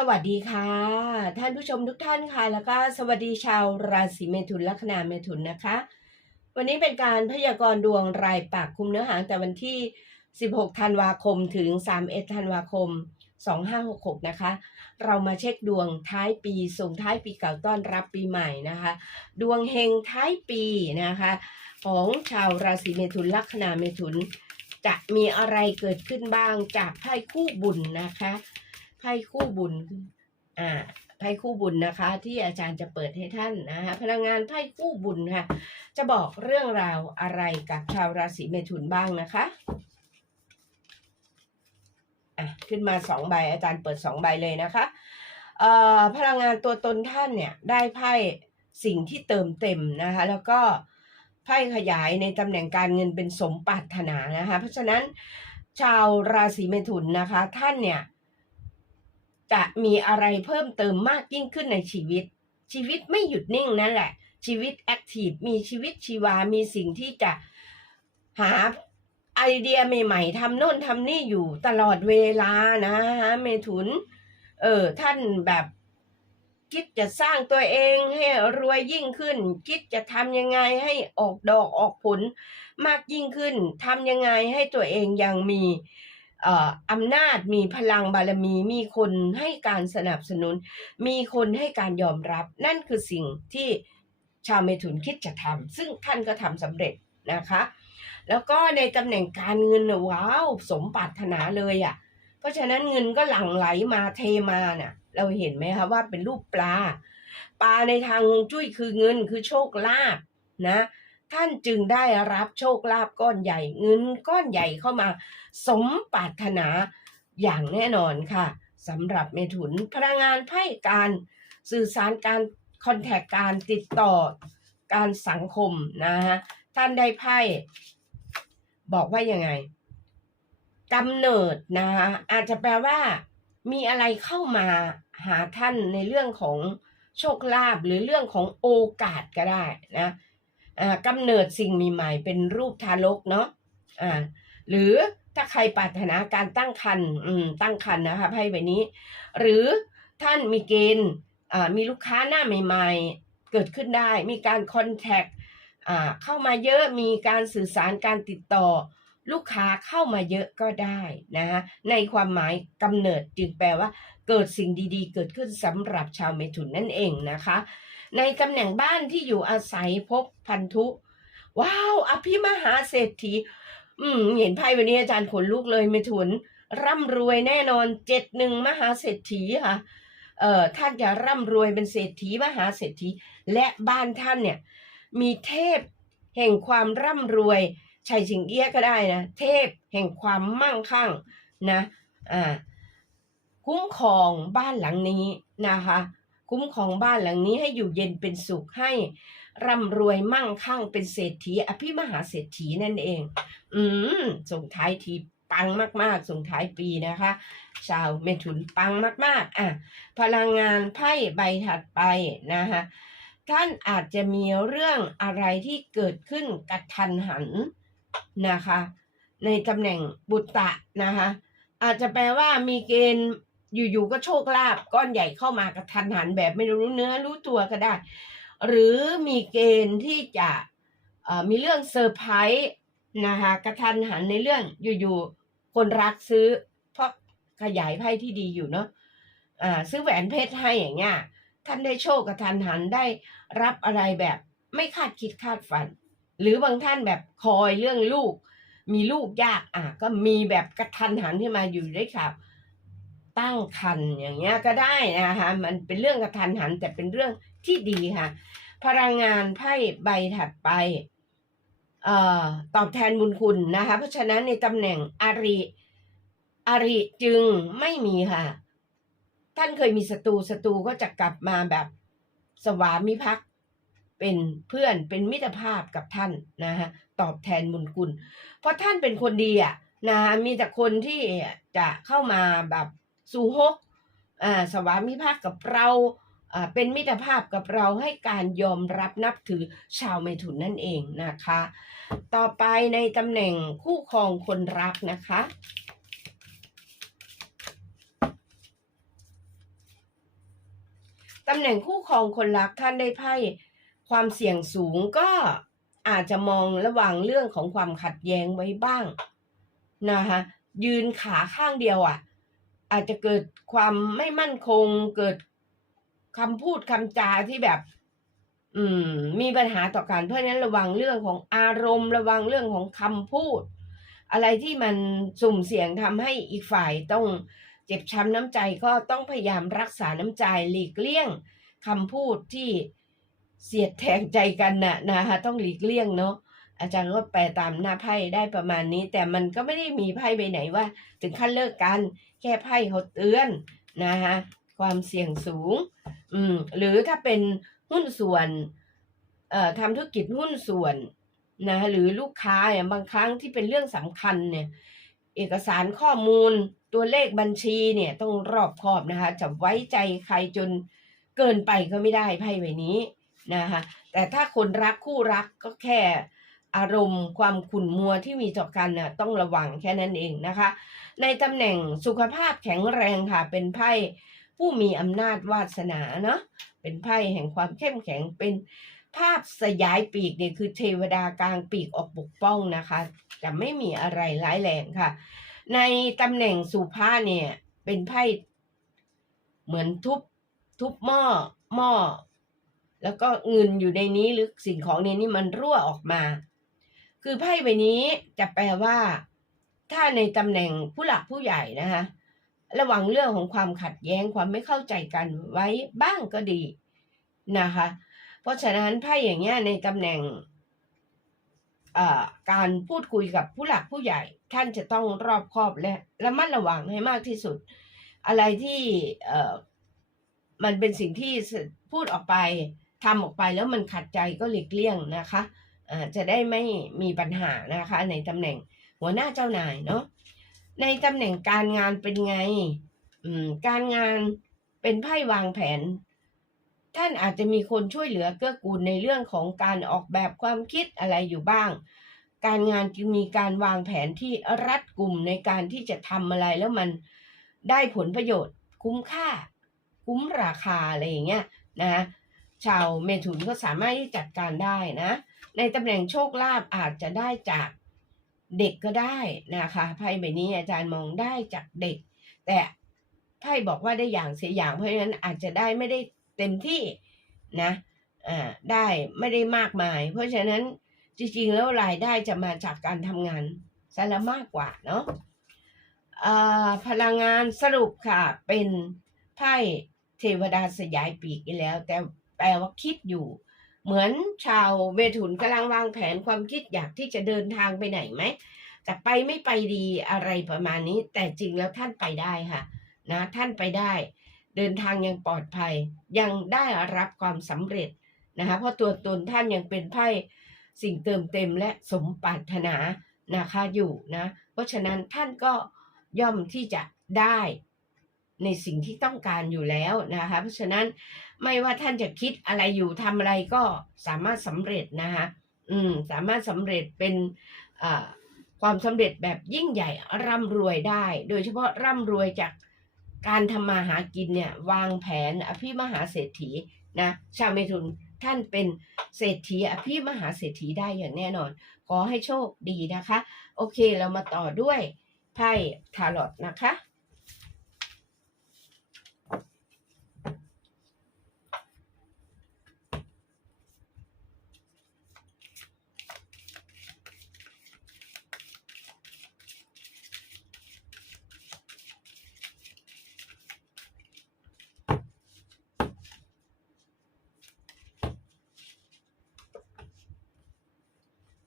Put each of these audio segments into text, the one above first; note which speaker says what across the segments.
Speaker 1: สวัสดีค่ะ ท่านผู้ชมทุกท่านค่ะ แล้วก็สวัสดีชาวราศีเมถุนลัคนาเมถุนนะคะ วันนี้เป็นการพยากรณ์ดวงรายปากคุมเนื้อหาตั้งแต่วันที่ 16 ธันวาคมถึง 31 ธันวาคม 2566 นะคะ เรามาเช็คดวงท้ายปีส่งท้ายปีเก่าต้อนรับปีใหม่นะคะ ดวงเฮงท้ายปีนะคะ ของชาวราศีเมถุนลัคนาเมถุน จะมีอะไรเกิดขึ้นบ้างจากไพ่คู่บุญนะคะ พ่คู่บุญอ่าไพ่คู่บุญนะคะ ที่อาจารย์จะเปิดให้ท่านนะคะพลังงานไพ่คู่บุญค่ะ จะบอกเรื่องราวอะไรกับชาวราศีเมถุนบ้างนะคะอะขึ้นมาสองใบอาจารย์เปิดสองใบเลยนะคะเอ่อพลังงานตัวตนท่านเนี่ยได้ไพ่สิ่งที่เติมเต็มนะคะ แล้วก็ไพ่ขยายในตำแหน่งการเงินเป็นสมปรารถนานะคะ เพราะฉะนั้นชาวราศีเมถุนนะคะ ท่านเนี่ย จะมีอะไรเพิ่มเติมมากยิ่งขึ้นในชีวิต ชีวิตไม่หยุดนิ่งนั่นแหละ ชีวิตแอคทีฟมีชีวิตชีวา มีสิ่งที่จะหาไอเดียใหม่ๆทำโน่นทำนี่อยู่ตลอดเวลานะฮะเมถุน เออท่านแบบคิดจะสร้างตัวเองให้รวยยิ่งขึ้น คิดจะทำยังไงให้ออกดอกออกผลมากยิ่งขึ้นทำยังไงให้ตัวเองยังมี อำนาจมีพลังบารมี มีคนให้การสนับสนุน มีคนให้การยอมรับ นั่นคือสิ่งที่ชาวเมถุนคิดจะทำซึ่งท่านก็ทำสำเร็จนะคะ แล้วก็ในตำแหน่งการเงินว้าวสมปรารถนาเลยอะ่ะ เพราะฉะนั้นเงินก็หลั่งไหลมาเทมาน่ะ เราเห็นไหมคะว่าเป็นรูปปลา ปลาในทางฮวงจุ้ยคือเงินคือโชคลาภนะ ท่านจึงได้รับโชคลาภก้อนใหญ่เงินก้อนใหญ่เข้ามา สมปรารถนาอย่างแน่นอนค่ะสำหรับเมถุนพลังงานไพ่การสื่อสารการคอนแทคการติดต่อการสังคมนะฮะท่านได้ไพ่บอกว่ายังไงกำเนิดนะคะอาจจะแปลว่า มีอะไรเข้ามาหาท่านในเรื่องของโชคลาภหรือเรื่องของโอกาสก็ได้นะอ่ากำเนิดสิ่งมีใหม่เป็นรูปทารกเนาะอ่าหรือ ถ้าใครปรารถนาการตั้งครรภ์ตั้งครรภ์นะคะไพ่ใบนี้ หรือท่านมีเกณฑ์มีลูกค้าหน้าใหม่ ๆ เกิดขึ้นได้ มีการคอนแทคเข้ามาเยอะมีการสื่อสารการติดต่อ ลูกค้าเข้ามาเยอะก็ได้นะคะในความหมายกำเนิดจึงแปลว่า เกิดสิ่งดีๆ เกิดขึ้นสำหรับชาวเมถุนนั่นเองนะคะ ในตำแหน่งบ้านที่อยู่อาศัยพบพันธุ ว้าว อภิมหาเศรษฐี อืม เห็นไพ่วันนี้อาจารย์ขนลุกเลยเมถุน ร่ำรวยแน่นอนเจ็ดหนึ่งมหาเศรษฐีค่ะ เอ่อท่านจะร่ำรวยเป็นเศรษฐีมหาเศรษฐี และบ้านท่านเนี่ย มีเทพแห่งความร่ำรวยชัยสิงเอี้ยก็ได้นะ เทพแห่งความมั่งคั่งนะ อ่า คุ้มครองบ้านหลังนี้นะคะ คุ้มครองบ้านหลังนี้ให้อยู่เย็นเป็นสุขให้ร่ำรวยมั่งคั่งเป็นเศรษฐีอภิมหาเศรษฐีนั่นเอง อืมส่งท้ายทีปังมาก ๆ ส่งท้ายปีนะคะ ชาวเมถุนปังมาก ๆ อะ พลังงานไพ่ใบถัดไปนะคะท่านอาจจะมีเรื่องอะไรที่เกิดขึ้นกระทันหันนะคะ ในตำแหน่งบุตตะนะคะ อาจจะแปลว่ามีเกณฑ์ อยู่ๆก็โชคลาภก้อนใหญ่เข้ามากระทันหันแบบไม่รู้เนื้อรู้ตัวก็ได้ หรือมีเกณฑ์ที่จะมีเรื่องเซอร์ไพรส์นะคะกระทันหันในเรื่องอยู่ๆคนรักซื้อ เพราะขยายไพ่ที่ดีอยู่เนาะอ่าซื้อแหวนเพชรให้อย่างเงี้ยท่านได้โชคกระทันหันได้รับอะไรแบบไม่คาดคิดคาดฝัน หรือบางท่านแบบคอยเรื่องลูก มีลูกยากอะก็มีแบบกระทันหันขึ้นมาอยู่ได้ค่ะ ตั้งคันอย่างเงี้ยก็ได้นะคะมันเป็นเรื่องกระทันหันแต่เป็นเรื่องที่ดีค่ะ พลังงานไพ่ใบถัดไปเอ่อตอบแทนบุญคุณนะคะ เพราะฉะนั้นในตำแหน่งอาริอาริจึงไม่มีค่ะ ท่านเคยมีศัตรูศัตรูก็จะกลับมาแบบสวามิภักดิ์เป็นเพื่อนเป็นมิตรภาพกับท่านนะฮะตอบแทนบุญคุณ เพราะท่านเป็นคนดีอะนะมีแต่คนที่จะเข้ามาแบบ สู่ฮกอ่าสวามิภักดิ์กับเราอ่าเป็นมิตรภาพกับเราให้การยอมรับนับถือชาวเมถุนนั่นเองนะคะ ต่อไปในตำแหน่งคู่ครองคนรักนะคะ ตำแหน่งคู่ครองคนรักท่านได้ไพ่ความเสี่ยงสูงก็อาจจะมองระหว่างเรื่องของความขัดแย้งไว้บ้างนะคะยืนขาข้างเดียวอะ อาจจะเกิดความไม่มั่นคง เกิดคำพูดคำจาที่แบบ อืม มีปัญหาต่อกันเพราะนั้นระวังเรื่องของอารมณ์ ระวังเรื่องของคำพูด อะไรที่มันสุ่มเสี่ยงทำให้อีกฝ่ายต้องเจ็บช้ำน้ำใจก็ต้องพยายามรักษาน้ำใจหลีกเลี่ยงคำพูดที่เสียดแทงใจกันน่ะนะคะต้องหลีกเลี่ยงเนาะ อาจารย์ก็แปลตามหน้าไพ่ได้ประมาณนี้ แต่มันก็ไม่ได้มีไพ่ใบไหนว่า ถึงขั้นเลิกกัน แค่ไพ่เขาเตือนนะคะความเสี่ยงสูง อืม หรือถ้าเป็นหุ้นส่วน เอ่อทำธุรกิจหุ้นส่วนนะหรือลูกค้าเนี่ยบางครั้งที่เป็นเรื่องสำคัญเนี่ย เอกสารข้อมูลตัวเลขบัญชีเนี่ยต้องรอบคอบนะคะ จะไว้ใจใครจนเกินไปก็ไม่ได้ไพ่ใบนี้นะคะแต่ถ้าคนรักคู่รักก็แค่ อารมณ์ความขุ่นมัวที่มีต่อกันน่ะต้องระวังแค่นั้นเองนะคะ ในตำแหน่งสุขภาพแข็งแรงค่ะ เป็นไพ่ผู้มีอำนาจวาสนาเนาะเป็นไพ่แห่งความเข้มแข็งเป็นภาพสยายปีกเนี่ยคือเทวดากลางปีกออกปกป้องนะคะจะไม่มีอะไรร้ายแรงค่ะ ในตำแหน่งสุภาเนี่ย เป็นไพ่เหมือนทุบทุบหม้อหม้อแล้วก็เงินอยู่ในนี้หรือสิ่งของในนี้มันรั่วออกมา คือไพ่ใบนี้จะแปลว่า ถ้าในตำแหน่งผู้หลักผู้ใหญ่นะคะระวังเรื่องของความขัดแย้งความไม่เข้าใจกันไว้บ้างก็ดีนะคะ เพราะฉะนั้นไพ่อย่างเงี้ยในตำแหน่งการพูดคุยกับผู้หลักผู้ใหญ่ ท่านจะต้องรอบคอบและระมัดระวังให้มากที่สุด อะไรที่มันเป็นสิ่งที่พูดออกไปทำออกไปแล้วมันขัดใจก็หลีกเลี่ยงนะคะะ จะได้ไม่มีปัญหานะคะ ในตำแหน่งหัวหน้าเจ้านายเนาะในตำแหน่งการงานเป็นไงการงานเป็นไพ่วางแผน ท่านอาจจะมีคนช่วยเหลือเกื้อกูลในเรื่องของการออกแบบความคิดอะไรอยู่บ้าง การงานจึงมีการวางแผนที่รัดกลุ่มในการที่จะทำอะไรแล้วมันได้ผลประโยชน์ คุ้มค่า คุ้มราคาอะไรอย่างเงี้ยนะ ชาวเมถุนก็สามารถที่จัดการได้นะ ในตำแหน่งโชคลาภอาจจะได้จากเด็กก็ได้นะคะไพ่ใบนี้อาจารย์มองได้จากเด็ก แต่ไพ่บอกว่าได้อย่างเสียอย่างเพราะฉะนั้นอาจจะได้ไม่ได้เต็มที่นะอ่าได้ไม่ได้มากมาย เพราะฉะนั้นจริงๆแล้วรายได้จะมาจากการทำงานซะละมากกว่าเนาะพลังงานสรุปค่ะเป็นไพ่เทวดาสยายปีกอีกแล้ว แต่ แปลว่าคิดอยู่ เหมือนชาวเวถุนกำลังวางแผนความคิดอยากที่จะเดินทางไปไหนไหมแต่ไปไม่ไปดีอะไรประมาณนี้ แต่จริงแล้วท่านไปได้ค่ะนะท่านไปได้ เดินทางยังปลอดภัย ยังได้รับความสำเร็จนะคะเพราะตัวตนท่านยังเป็นไพ่สิ่งเติมเต็มและสมปรารถนานะคะอยู่นะ เพราะฉะนั้นท่านก็ย่อมที่จะได้ ในสิ่งที่ต้องการอยู่แล้วนะคะเพราะฉะนั้นไม่ว่าท่านจะคิดอะไรอยู่ทำอะไรก็สามารถสำเร็จนะคะอืมสามารถสำเร็จเป็นความสำเร็จแบบยิ่งใหญ่ร่ำรวยได้ โดยเฉพาะร่ำรวยจากการทำมาหากินเนี่ยวางแผนอภิมหาเศรษฐีนะชาวเมถุนท่านเป็นเศรษฐีอภิมหาเศรษฐีได้อย่างแน่นอน ขอให้โชคดีนะคะ โอเคเรามาต่อด้วยไพ่ทารอตนะคะ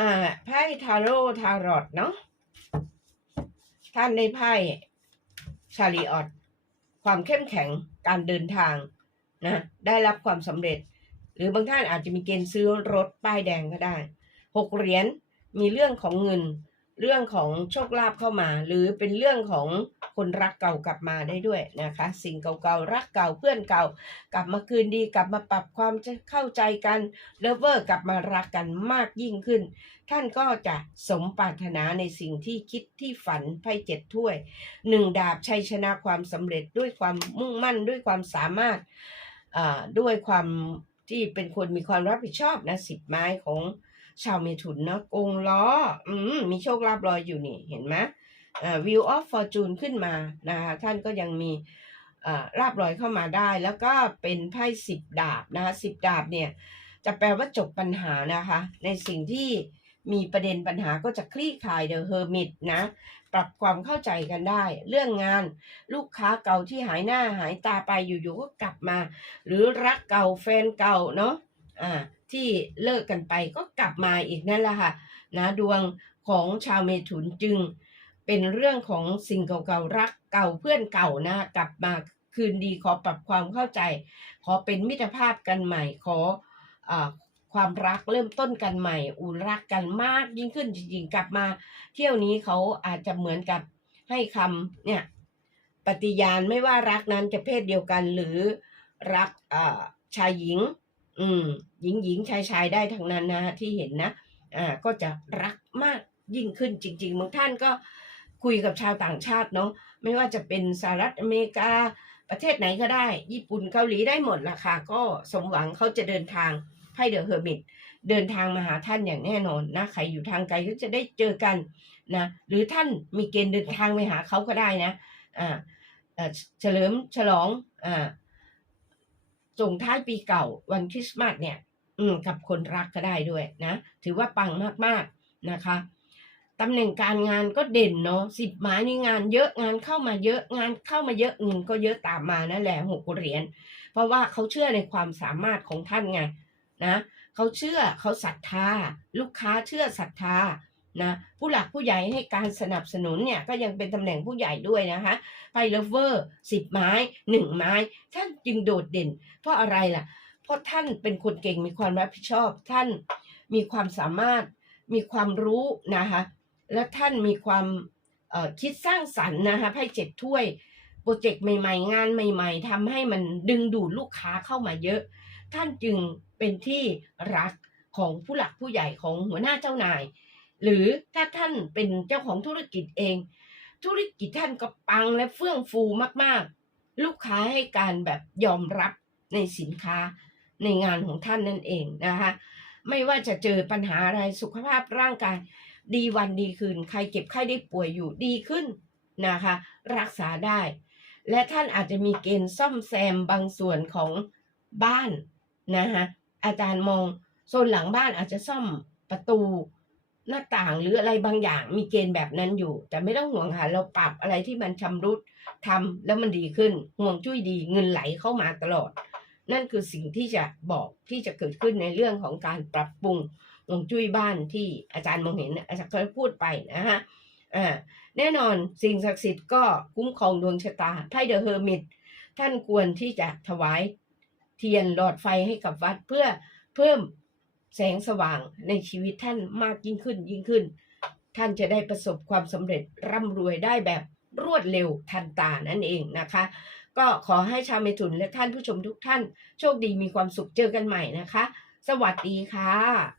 Speaker 1: อ่า ไพ่ทาโร่ทารอตเนาะท่านในไพ่ชาลีออตความเข้มแข็งการเดินทางนะได้รับความสำเร็จ หรือบางท่านอาจจะมีเกณฑ์ซื้อรถป้ายแดงก็ได้หกเหรียญมีเรื่องของเงิน เรื่องของโชคลาภเข้ามา หรือเป็นเรื่องของคนรักเก่ากลับมาได้ด้วยนะคะ สิ่งเก่าๆรักเก่าเพื่อนเก่า กลับมาคืนดีกลับมาปรับความเข้าใจกันเลเวอร์กลับมารักกันมากยิ่งขึ้น ท่านก็จะสมปรารถนาในสิ่งที่คิดที่ฝันไพ่เจ็ดถ้วยหนึ่งดาบชัยชนะความสำเร็จด้วยความมุ่งมั่นด้วยความสามารถอ่าด้วยความที่เป็นคนมีความรับผิดชอบนะสิบไม้ของ ชาวเมถุนเนาะกงล้อ อืมมีโชคลาภรอยอยู่นี่เห็นไหมอ่า view of fortune ขึ้นมานะคะท่านก็ยังมีลาบลอยเข้ามาได้ แล้วก็เป็นไพ่สิบดาบนะคะสิบดาบเนี่ย จะแปลว่าจบปัญหานะคะ ในสิ่งที่มีประเด็นปัญหาก็จะคลี่คลายเดอะเฮอร์มิตนะ ปรับความเข้าใจกันได้ เรื่องงานลูกค้าเก่าที่หายหน้าหายตาไปอยู่ๆก็กลับมา หรือรักเก่าแฟนเก่าเนาะอ่า ที่เลิกกันไปก็กลับมาอีกนั่นแหละค่ะนะดวงของชาวเมถุนจึงเป็นเรื่องของสิ่งเก่าๆรักเก่าเพื่อนเก่านะกลับมาคืนดีขอปรับความเข้าใจ ขอเป็นมิตรภาพกันใหม่ขออ่าความรักเริ่มต้นกันใหม่ อุ่นรักกันมากยิ่งขึ้นจริงๆ กลับมา เที่ยวนี้เขาอาจจะเหมือนกับให้คำเนี่ยปฏิญาณไม่ว่ารักนั้นจะเพศเดียวกันหรือรักอ่าชายหญิง อืม หญิงหญิงชายชายได้ทั้งนั้นนะที่เห็นนะอ่าก็จะรักมากยิ่งขึ้นจริงๆบางท่านก็คุยกับชาวต่างชาติเนาะไม่ว่าจะเป็นสหรัฐอเมริกาประเทศไหนก็ได้ ญี่ปุ่นเกาหลีได้หมดละค่ะ ก็สมหวังเขาจะเดินทางไพ่เดอะเฮอร์มิตเดินทางมาหาท่านอย่างแน่นอนนะใครอยู่ทางไกลก็จะได้เจอกันนะหรือท่านมีเกณฑ์เดินทางไปหาเขาก็ได้นะอ่าเฉลิมฉลองอ่า ส่งท้ายปีเก่าวันคริสต์มาสเนี่ย อืมกับคนรักก็ได้ด้วยนะ ถือว่าปังมากๆนะคะตำแหน่งการงานก็เด่นเนาะสิบไม้นี่งานเยอะงานเข้ามาเยอะงานเข้ามาเยอะเงินก็เยอะตามมานั่นแหละหกเหรียญเพราะว่าเขาเชื่อในความสามารถของท่านไงนะเขาเชื่อเขาศรัทธา ลูกค้าเชื่อศรัทธา นะผู้หลักผู้ใหญ่ให้การสนับสนุนเนี่ยก็ยังเป็นตำแหน่งผู้ใหญ่ด้วยนะคะไพเลเวอร์สิบไม้หนึ่งไม้ ท่านจึงโดดเด่น เพราะอะไรล่ะ เพราะท่านเป็นคนเก่งมีความรับผิดชอบ ท่านมีความสามารถมีความรู้นะคะและท่านมีความคิดสร้างสรรค์นะคะไพ่เจ็ดถ้วยโปรเจกต์ใหม่ๆ งานใหม่ๆทำให้มันดึงดูดลูกค้าเข้ามาเยอะ ท่านจึงเป็นที่รักของผู้หลักผู้ใหญ่ของหัวหน้าเจ้านาย หรือถ้าท่านเป็นเจ้าของธุรกิจเอง ธุรกิจท่านก็ปังและเฟื่องฟูมากๆ ลูกค้าให้การแบบยอมรับในสินค้าในงานของท่านนั่นเองนะคะไม่ว่าจะเจอปัญหาอะไรสุขภาพร่างกาย ดีวันดีคืน ใครเก็บไข้ได้ป่วยอยู่ดีขึ้นนะคะ รักษาได้ และท่านอาจจะมีเกณฑ์ซ่อมแซมบางส่วนของบ้านนะคะอาจารย์มองโซนหลังบ้านอาจจะซ่อมประตู หน้าต่างหรืออะไรบางอย่างมีเกณฑ์แบบนั้นอยู่ แต่ไม่ต้องห่วงค่ะ เราปรับอะไรที่มันชำรุดทำแล้วมันดีขึ้นห่วงจุ้ยดีเงินไหลเข้ามาตลอด นั่นคือสิ่งที่จะบอกที่จะเกิดขึ้นในเรื่องของการปรับปรุงห่วงจุ้ยบ้านที่อาจารย์มองเห็นอาจารย์เคยพูดไปนะฮะอ่าแน่นอนสิ่งศักดิ์สิทธิ์ก็คุ้มครองดวงชะตาไพ่เดอะเฮอร์มิตท่านควรที่จะถวายเทียนหลอดไฟให้กับวัดเพื่อเพิ่ม แสงสว่างในชีวิตท่านมากยิ่งขึ้นยิ่งขึ้น ท่านจะได้ประสบความสำเร็จร่ำรวยได้แบบรวดเร็วทันตานั่นเองนะคะ ก็ขอให้ชาวเมถุนและท่านผู้ชมทุกท่าน โชคดีมีความสุขเจอกันใหม่นะคะ สวัสดีค่ะ